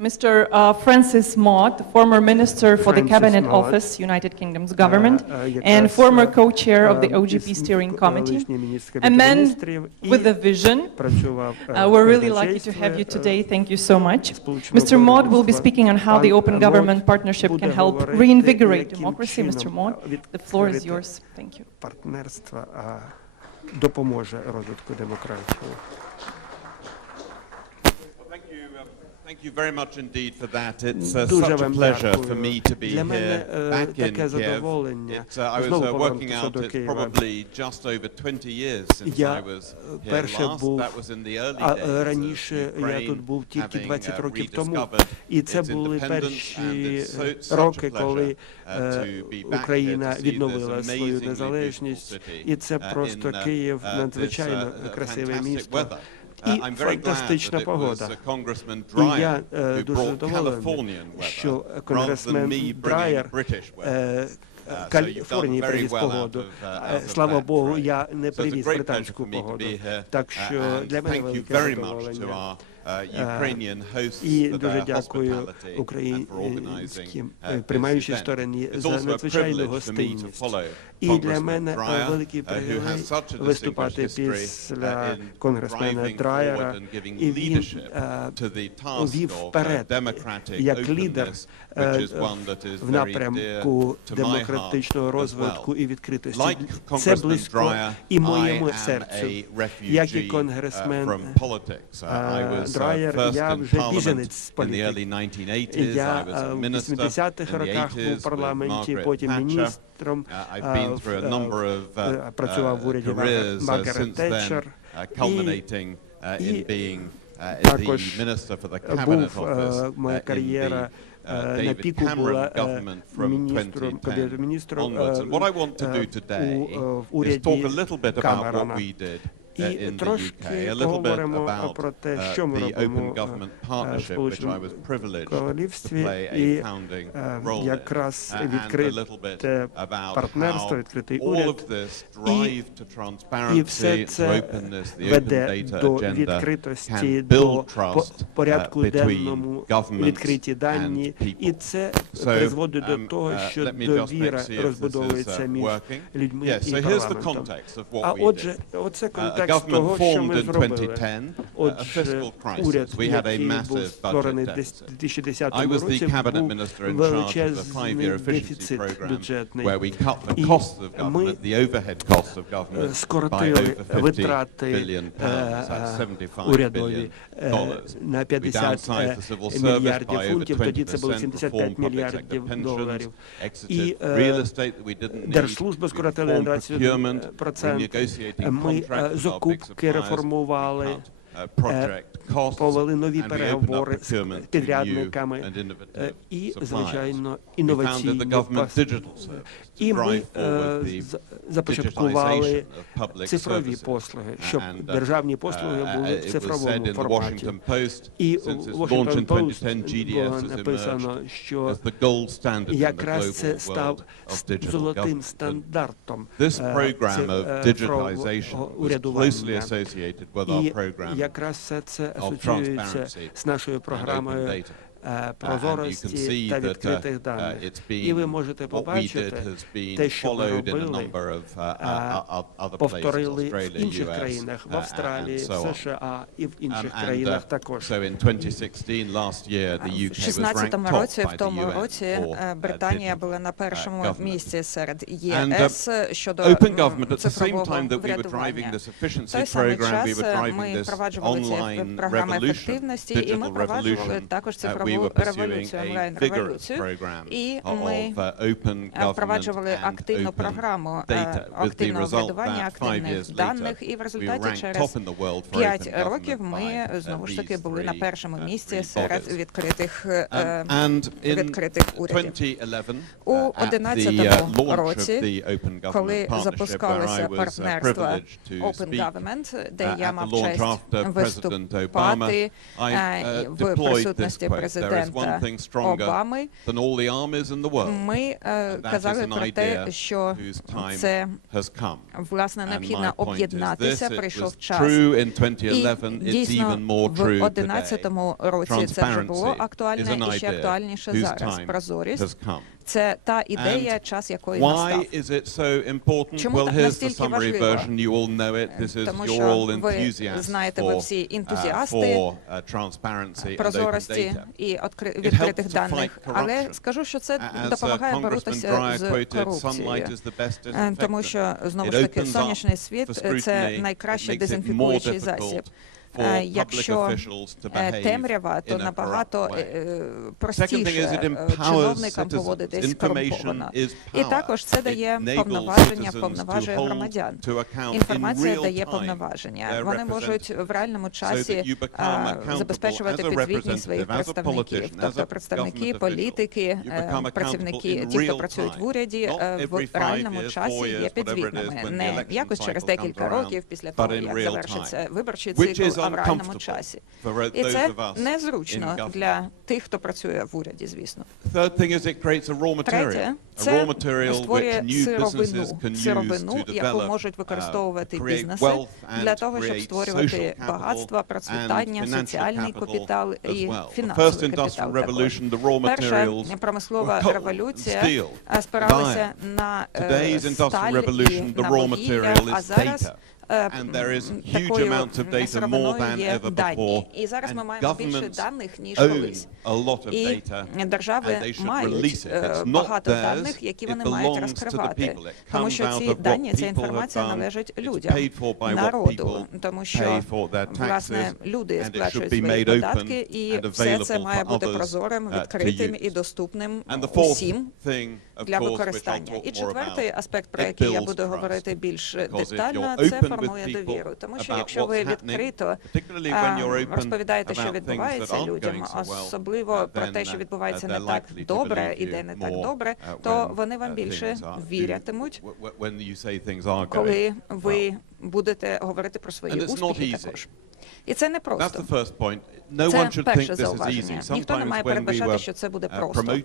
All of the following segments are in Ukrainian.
Mr. Francis Maude, former Minister for the Francis Cabinet Maude, Office, United Kingdom's government, and якраз, former co-chair of the OGP steering committee, колишній міністр a Кабінету man Міністрів і with a vision. працював в We're really lucky to казначействі, have you today. Thank you so much. Сполученого Mr. Maude will be Королівства. speaking on how the Пан open Мауд government partnership буде can help говорити, reinvigorate яким democracy. Mr. чином Maude, the floor is відкрите yours. Thank you. партнерство допоможе розвитку демократії. Thank you very much indeed for that. It's Дуже such a вам pleasure for дякую. me to be Для мене here back in таке Kiev. задоволення I was знову working повернутися out до it's Києва. probably just over 20 years since I Я was here перше last. був, That was in the early days of раніше я тут був Ukraine тільки having 20 років тому, rediscovered і це its були independence, перші and it's such a роки, pleasure, коли to be back Україна here to see відновила this свою amazingly незалежність, beautiful city, і це просто in, Київ this, надзвичайно красиве fantastic місто. weather. І I'm very glad фантастична that it was погода. Congressman І я Dreyer who дуже brought задоволений, Californian що weather rather than конгресмен me Драйер bringing British weather. Каліфорнії привіз погоду. Слава Богу, я не привіз британську погоду. Так що для мене велике задоволення. І дуже дякую українським приймаючій стороні за надзвичайну гостинність. І для мене великий привілей виступати після конгресмена Драйера. І він вів вперед як лідер в напрямку демократичного розвитку і відкритості. Це близько і моєму серцю. Як і конгресмен Драйер, я вже біженець з політики. Я в 80-х роках був в парламенті, потім міністром, працював в уряді Маргарет Тетчер, і також був моя кар'єра на піку була міністром Кабінету міністрів в уряді Камерона. І трошки поговоримо про те, що ми робимо в Сполученому Королівстві, і якраз відкрите партнерство, відкритий уряд, і все це веде до відкритості, до порядку денному, відкриті дані, і це призводить до того, що довіра розбудовується між людьми і парламентом. А отже, оце контекст того, що ми зробили. Отже, уряд, який був створений в 2010 році, був величезний дефіцит бюджетний. І ми скоротили витрати урядові на 50 мільярдів фунтів, тоді це було 75 мільярдів доларів. І Держслужбу скоротили на 21%. Ми закупки реформували, повели нові переговори з підрядниками і, звичайно, інноваційні послуги. І ми започаткували цифрові послуги, щоб державні послуги були в цифровому форматі. І в Washington Post було написано, що якраз це став золотим стандартом цифрового урядування. І якраз все це асоціюється з нашою програмою прозорості та відкритих даних. І ви можете побачити те, що ми робили, повторили в інших країнах, в Австралії, в США і в інших країнах також. У 2016 році, в тому році, Британія була на першому місці серед ЄС щодо цифрового врядування. В той самий час ми впроваджували ці програми ефективності, і ми впроваджували також цифрову революцію, онлайн-революцію, і ми впроваджували активну програму активного врядування, активних даних, і в результаті через 5 років ми, знову ж таки, були на першому місці серед відкритих урядів. У 2011 році, коли запускалося партнерство Open Government, де я мав честь виступати в присутності президента президента Обами ми казали про те, що це, власне, необхідно об'єднатися, прийшов час. І дійсно, в 2011 році це вже було актуальне і ще актуальніше зараз. Прозорість – це та ідея, час якої настав. Чому так настільки важливо? Тому що ви знаєте, ви всі ентузіасти прозорості і відкритих даних. Але скажу, що це допомагає боротися з корупцією. Тому що, знову ж таки, сонячний світ – це найкращий дезінфікуючий засіб. Якщо темрява, то набагато простіше чиновникам поводитись корумповано. І також це дає повноваження, повноважує громадян. Інформація дає повноваження. Вони можуть в реальному часі забезпечувати підзвітність своїх представників. Тобто представники, політики, працівники, ті, хто працюють в уряді, в реальному часі є підзвітними. Не якось через декілька років після того, як завершиться виборчий цикл, а в реальному часі. І це незручно для тих, хто працює в уряді, звісно. Третє, це створює сировину, яку можуть використовувати бізнеси для того, щоб створювати багатство, процвітання, соціальний капітал і фінансовий капітал також. Перша промислова революція спиралася на сталь і на вугілля, а зараз такою сировиною є дані. І зараз ми маємо більше даних, ніж колись. І держави мають багато даних, які вони мають розкривати. Тому що ці дані, ця інформація належить людям, народу. Тому що, власне, люди сплачують свої податки, і все це має бути прозорим, відкритим і доступним усім для використання. І четвертий аспект, про який я буду говорити більш детально, це формує довіру. Тому що якщо ви відкрито розповідаєте, що відбувається людям, особливо про те, що відбувається не так добре, іде не так добре, то вони вам більше вірятимуть, коли ви будете говорити про свої успіхи також. І це не просто. Це перше зауваження. Ніхто не має передбачати, що це буде просто.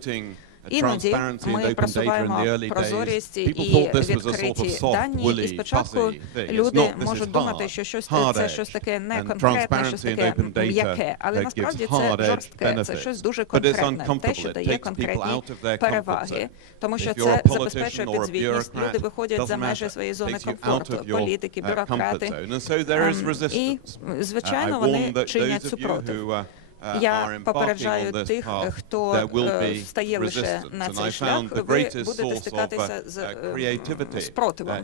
Іноді ми просуваємо прозорість і відкриті дані, і спочатку люди можуть думати, що це щось таке не конкретне, щось таке м'яке, але насправді це жорстке, це щось дуже конкретне, те, що дає конкретні переваги, тому що це забезпечує підзвітність, люди виходять за межі своєї зони комфорту, політики, бюрократи, і, звичайно, вони чинять супротив. Я попереджаю тих, хто стає лише на цей шлях, ви будете стикатися з спротивом.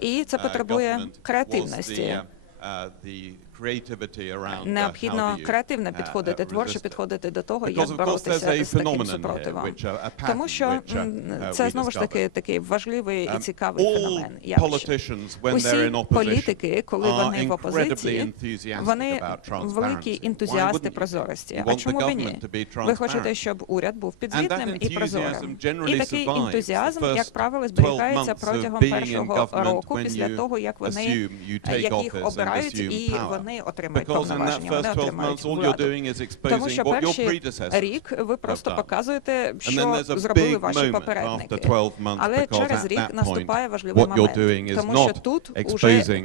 І це потребує креативності. Необхідно креативно підходити, творчо підходити до того, як боротися з таким супротивом. Тому що це, знову ж таки, такий важливий і цікавий феномен, явище. Усі політики, коли вони в опозиції, вони великі ентузіасти прозорості. А чому б і ні? Ви хочете, щоб уряд був підзвітним і прозорим. І такий ентузіазм, як правило, зберігається протягом першого року, після того, як їх обирають, і вони отримають повноваження, вони отримають владу. Тому що перший рік ви просто показуєте, що зробили ваші попередники. Але через рік наступає важливий момент. Тому що тут уже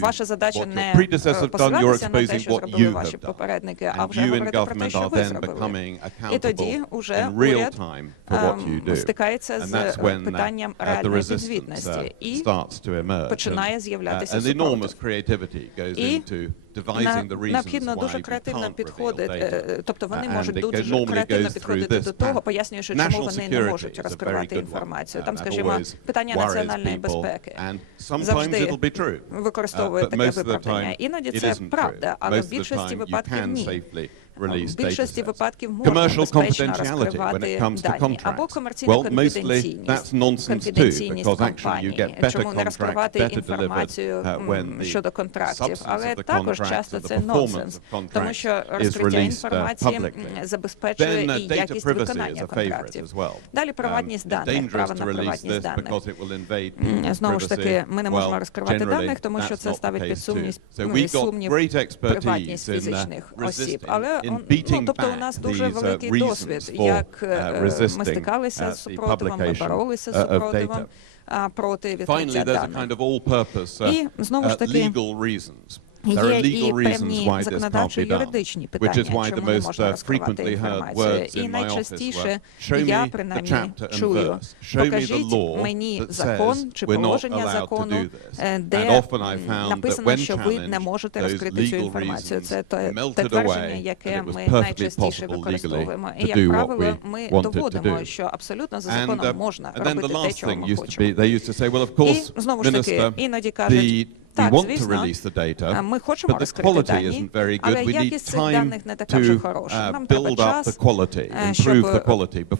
ваша задача не посилатися на те, що зробили ваші попередники, а вже говорити про те, що ви зробили. І тоді вже уряд стикається з питанням реальної підзвітності і починає з'являтися супротив. І необхідно дуже креативно підходити, тобто вони можуть дуже креативно підходити до того, пояснюючи, чому вони не можуть розкривати інформацію. Там, скажімо, питання національної безпеки. Завжди використовують таке виправдання. Іноді це правда, але в більшості випадків ні. В більшості випадків можна безпечно розкривати дані. Або комерційна конфіденційність компанії. Чому не розкривати інформацію щодо контрактів. Але також часто це нонсенс, тому що розкриття інформації забезпечує і якість виконання контрактів. Далі приватність даних, право на приватність даних. Знову ж таки, ми не можемо розкривати даних, тому що це ставить під сумнів приватність фізичних осіб. Але тобто у нас дуже великий досвід, як ми стикалися з супротивом, ми боролися з супротивом проти відкриття даних. І знову ж таки, є і певні законодавчі юридичні питання, чому не можна розкривати інформацію. І найчастіше я, принаймні, чую, покажіть мені закон чи положення закону, де написано, що ви не можете розкрити цю інформацію. Це те твердження, яке ми найчастіше використовуємо. І, як правило, ми доводимо, що абсолютно за законом можна робити те, чого ми хочемо. І, знову ж таки, іноді кажуть, так, звісно, ми хочемо розкрити дані, але якість цих даних не така вже хороша. Нам треба час, щоб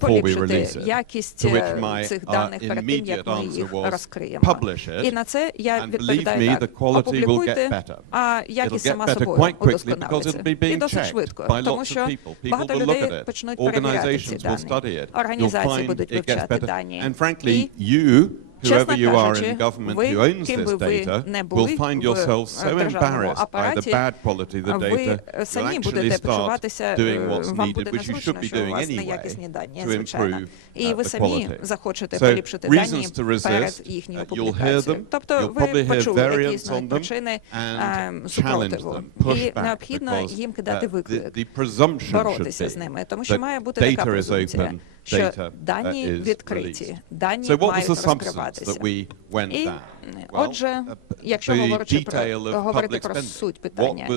поліпшити якість цих даних перед тим, як ми їх розкриємо. І на це я відповідаю так: опублікуйте, а якість сама собою удосконалиться. І досить швидко, тому що багато людей почнуть перевіряти ці дані. Організації будуть вивчати дані. І, чесно кажучи, ви, ким би ви не були в державному апараті, ви самі будете почуватися, вам буде незручно, що у вас неякісні дані, звичайно. І ви самі захочете поліпшити дані перед їхньою публікацією. Тобто ви почули якісь причини супротиву. І необхідно їм кидати виклик, боротися з ними, тому що має бути така презумпція, що дані відкриті, дані мають розкриватися. І, отже, якщо говорити про суть питання,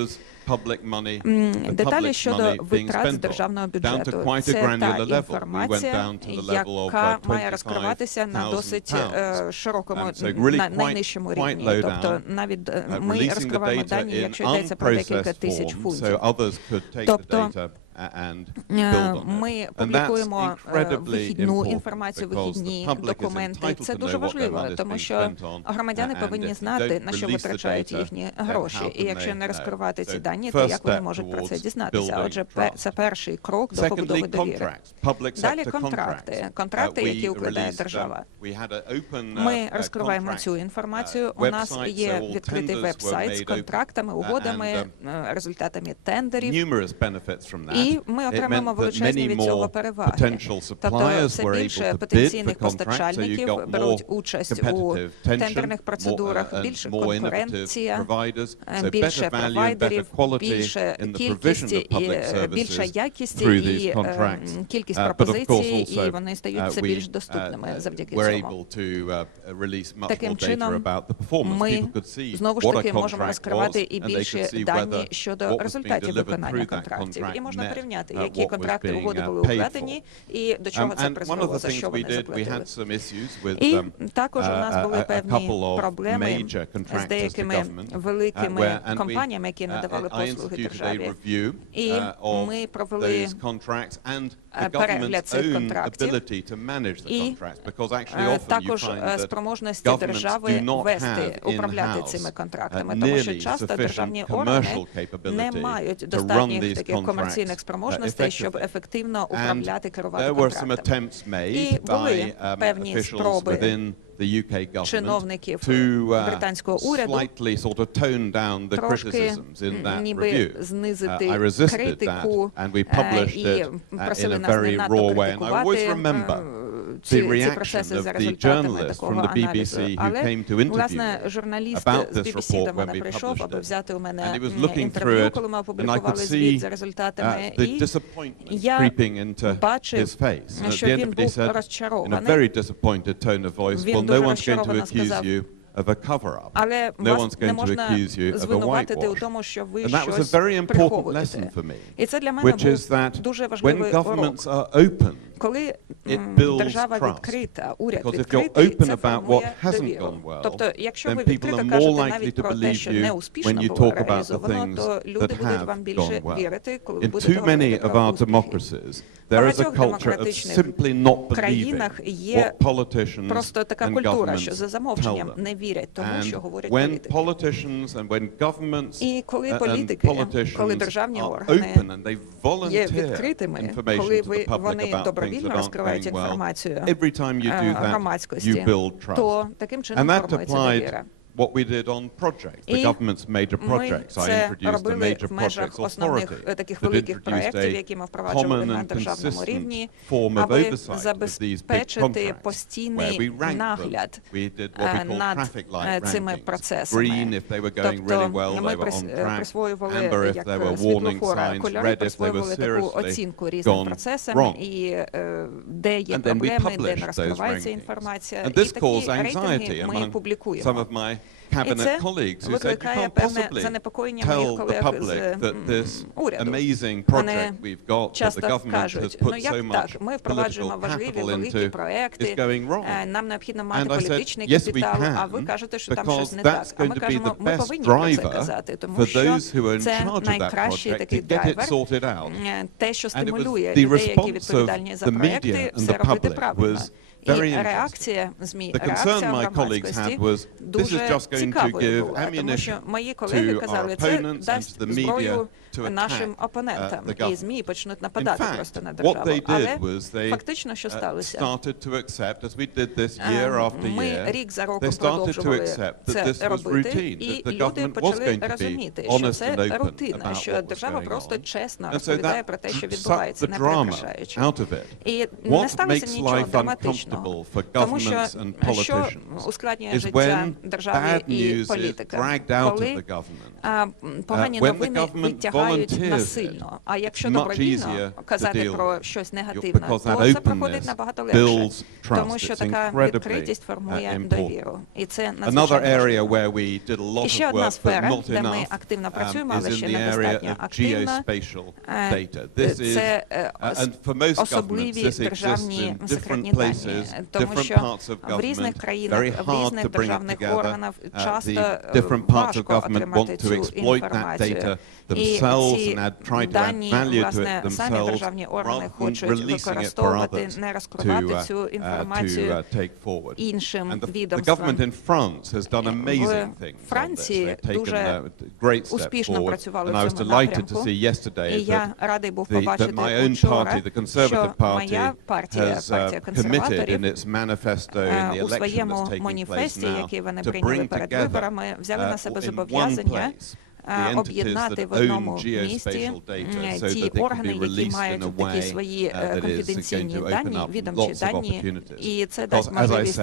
деталі щодо витрат з державного бюджету. Це та інформація, яка має розкриватися на досить широкому, на найнижчому рівні. Тобто навіть ми розкриваємо дані, якщо йдеться про декілька тисяч фунтів. Тобто ми публікуємо вихідну інформацію, вихідні документи. Це дуже важливо, тому що громадяни повинні знати, на що витрачають їхні гроші. І якщо не розкривати ці дані, то як вони можуть про це дізнатися? Отже, це перший крок до побудови довіри. Далі контракти, які укладає держава. Ми розкриваємо цю інформацію. У нас є відкритий веб-сайт з контрактами, угодами, результатами тендерів. І ми отримаємо величезні від цього переваги. Тобто все більше потенційних постачальників беруть участь у тендерних процедурах, більше конкуренція, більше провайдерів, більше кількість, більша якість і кількість пропозицій, і вони стають все більш доступними завдяки цьому. Таким чином, ми знову ж таки можемо розкривати і більші дані щодо результатів виконання контрактів. І можна порівняти, які контракти, угоди були укладені і до чого це призвело, за що вони заплатили. І також у нас були певні проблеми з деякими великими компаніями, які надавали послуги державі. І ми провели перегляд цих контрактів і також спроможності держави вести, управляти цими контрактами, тому що часто державні органи не мають достатніх таких комерційних спроможностей, щоб ефективно управляти, керувати контрактами. І були певні спроби чиновників британського уряду трошки ніби знизити критику і просили нас не надто критикувати ці процеси за результатами такого аналізу. Але, власне, журналіст з BBC до мене прийшов, аби взяти у мене інтерв'ю, коли ми опублікували звіт за результатами, і я бачив, що він був розчарований. Він дуже розчаровано сказав: але вас не можна звинуватити у тому, що ви щось приховуєте. І це для мене був дуже важливий урок. Коли держава відкрита, уряд відкритий, це формує довіру. Тобто, якщо ви відкрито кажете навіть про те, що неуспішно було реалізовано, то люди будуть вам більше вірити, коли ви будете говорити про успіхи. В багатьох демократичних країнах є просто така культура, що за замовченням не вірять тому, що говорять політики. І коли політики, коли державні органи є відкритими, коли вони добровільно розкривають інформацію громадськості, то таким чином формується довіра. What we did on projects, the government's major projects. I introduced the major projects authority таких великих проєктів, які ми впроваджували на державному рівні, аби забезпечити постійний нагляд над цими процесами. Тобто ми присвоювали як світлофора кольори, присвоювали таку оцінку різним процесам, і де є проблеми, де не розкривається інформація. І такі рейтинги ми публікуємо. І це викликає певне занепокоєння моїх колег з уряду. Вони часто кажуть, ну як так, ми впроваджуємо важливі великі проекти, нам необхідно мати політичний капітал, а ви кажете, що там щось не так. А ми кажемо, ми повинні про це казати, тому що це найкращий такий драйвер, те, що стимулює людей, які відповідальні за проекти, все робити правильно. І реакція ЗМІ, реакція громадськості дуже цікавою була, тому що мої колеги казали, це дасть зброю нашим опонентам, і ЗМІ почнуть нападати просто на державу. Але фактично, що сталося? Ми рік за роком продовжували це робити, і люди почали розуміти, що це рутина, що держава просто чесно розповідає про те, що відбувається, не прикрашаючи. І не сталося нічого драматичного, тому що ускладнює життя держави і політика, коли погані новини відтягають насильно. А якщо добровільно казати про щось негативне, то це проходить набагато легше, тому що така відкритість формує довіру. І це надзвичайно важливо. І ще одна сфера, де ми активно працюємо, але ще недостатньо активно, це особливі державні секретні дані, тому що в різних країнах, в різних державних органах часто важко отримати цю інформацію. І ці дані, власне, самі державні органи хочуть використовувати, не розкривати цю інформацію іншим відомствам. В Франції дуже успішно працювали в цьому напрямку, і я радий був побачити вчора, що моя партія, партія консерваторів, у своєму маніфесті, який вони прийняли перед виборами, взяли на себе зобов'язання об'єднати в одному місті ті органи, які мають такі свої конфіденційні дані, відомчі дані, і це дасть можливість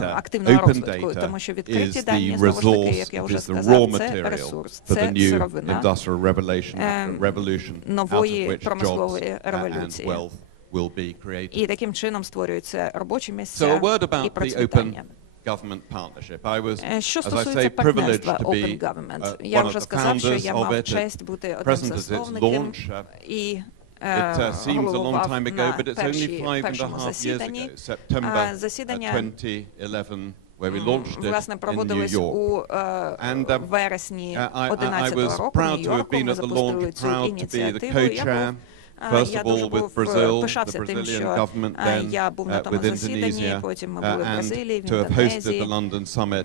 активного розвитку, тому що відкриті дані, знову ж таки, як я вже сказав, це ресурс, це сировина нової промислової революції. І таким чином створюються робочі місця і процвітання. Що стосується партнерства Open Government, я вже сказав, що я мав честь бути одним з засновників і головував на першому засіданні. Засідання, власне, проводились у вересні 2011 року в Нью-Йорку. Ми запустили цю ініціативу. Я дуже пишався тим, що я був на тому засіданні, потім ми були в Бразилії, в Індонезії,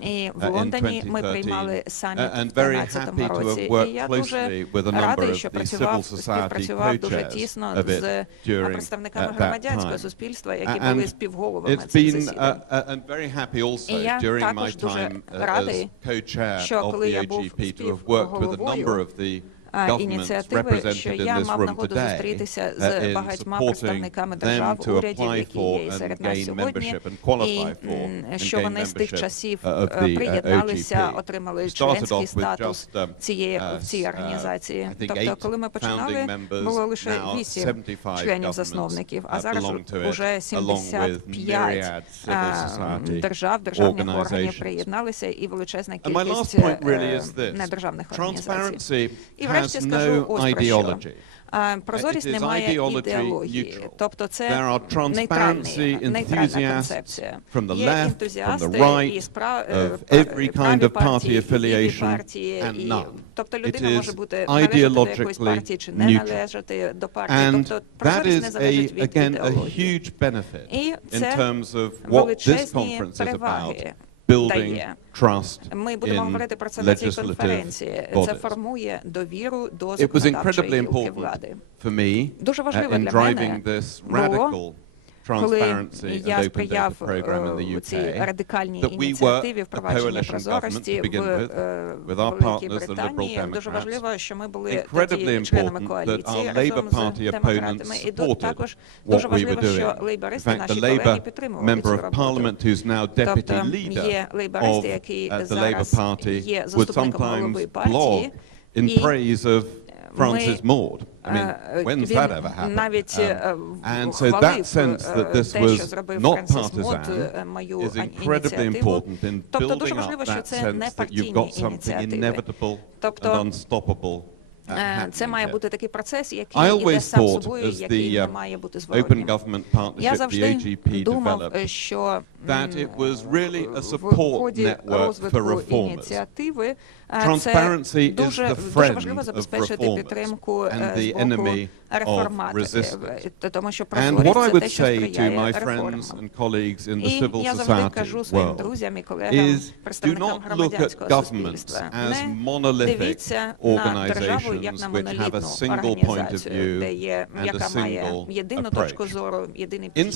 і в Лондоні ми приймали саміт в 2013 році. І я дуже радий, що співпрацював дуже тісно з представниками громадянського суспільства, які були співголовами цих засідань. І я також дуже радий, що коли я був співголовою ініціативи, що я мав нагоду зустрітися з багатьма представниками держав, урядів, які є і серед нас сьогодні, і що вони з тих часів приєдналися, отримали членський статус в цій організації. Тобто, коли ми починали, було лише 8 членів-засновників, а зараз уже 75 держав, державних органів приєдналися і величезна кількість недержавних організацій. І врешті, нарешті скажу ось про що. Прозорість не має ідеології, тобто це нейтральна концепція. Є ентузіасти і праві партії, і ліві партії, тобто людина може бути належати до якоїсь партії чи не належати до партії, тобто прозорість не залежить від ідеології. І це величезні переваги дає. Ми будемо говорити про це на цій конференції. Це формує довіру до законодавчої гілки влади. Дуже важливо для мене було, коли я сприяв цій радикальній ініціативі впровадження прозорості в Великій Британії, дуже важливо, що ми були тоді членами коаліції разом з демократами. І також дуже важливо, що лейбористи, наші колеги, підтримували цю роботу. Тобто є лейбористи, які зараз є заступником голови партії, Francis Maude. I mean, when's that ever happened? And so that sense that this was not partisan is incredibly important in building up that sense that you've got something inevitable and unstoppable. Це має бути такий процес, який іде сам собою, який не має бути зворотнім. Я завжди думав, що в ході розвитку ініціативи це дуже важливо забезпечити підтримку з боку реформаторів, тому що прозорість – це те, що сприяє реформам. І я завжди кажу своїм друзям і колегам, представникам громадянського суспільства, не дивіться на державу як на монолітну організацію, яка має єдину точку зору, єдиний підхід.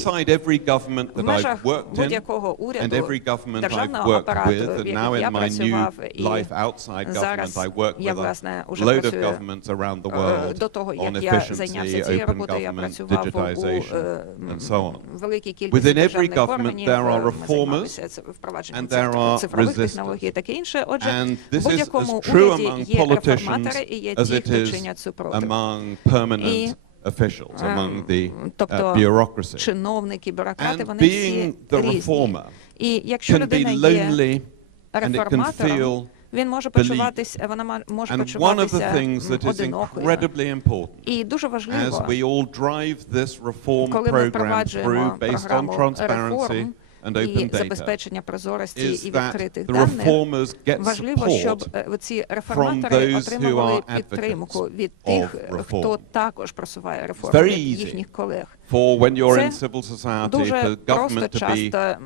В межах будь-якого уряду, державного апарату, в яких я працював, і зараз я, власне, уже працюю до того, як я зайнявся цією роботою, я працював у великій кількості державних органів, ми займалися впровадженням цифрових технологій і таке інше. Отже, в будь-якому уряді є реформатори і є ті, хто чинять супротив. Тобто чиновники, бюрократи, вони всі різні. І якщо людина є реформатором, він може почуватися, вона може почуватися одинокою. І дуже важливо, коли ми впроваджуємо програму реформ і забезпечення прозорості і відкритих даних, важливо, щоб ці реформатори отримували підтримку від тих, хто також просуває реформи, від їхніх колег. Це дуже просто часто,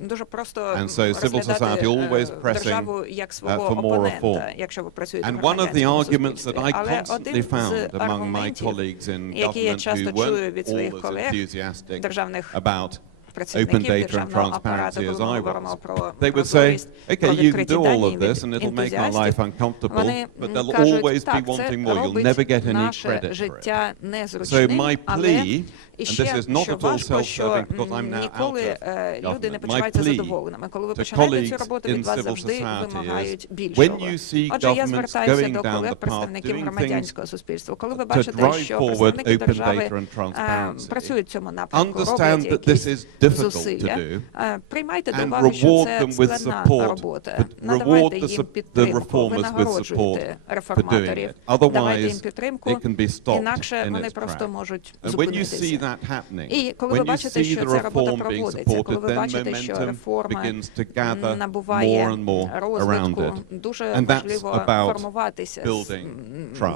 дуже просто розглядати державу як свого опонента, якщо ви працюєте в громадянському суспільстві. Але один з аргументів, який я часто чую від своїх колег, державних працівників державного апарату, коли ми говоримо про прозорість, про відкриті дані від ентузіастів, вони кажуть, так, це робить наше життя незручним, але і ще, що важко, що ніколи люди не почуваються задоволеними. Коли ви починаєте цю роботу, від вас завжди вимагають більшого. Отже, я звертаюся до колег, представників громадянського суспільства. Коли ви бачите, що представники держави працюють в цьому напрямку, роблять якісь зусилля, приймайте до уваги, що це складна робота. Надавайте їм підтримку, ви нагороджуєте реформаторів, давайте їм підтримку, інакше вони просто можуть зупинитися. І коли ви бачите, що ця робота проводиться, коли ви бачите, що реформа набуває розвитку, дуже важливо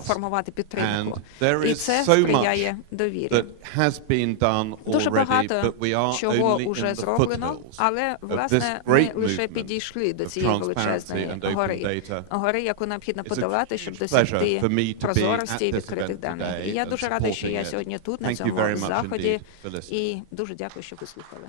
формувати підтримку. І це сприяє довірі. Дуже багато чого вже зроблено, але, власне, ми лише підійшли до цієї величезної гори, яку необхідно подолати, щоб досягти прозорості і відкритих даних. І я дуже рада, що я сьогодні тут, на цьому заході, і дуже дякую, що ви слухали.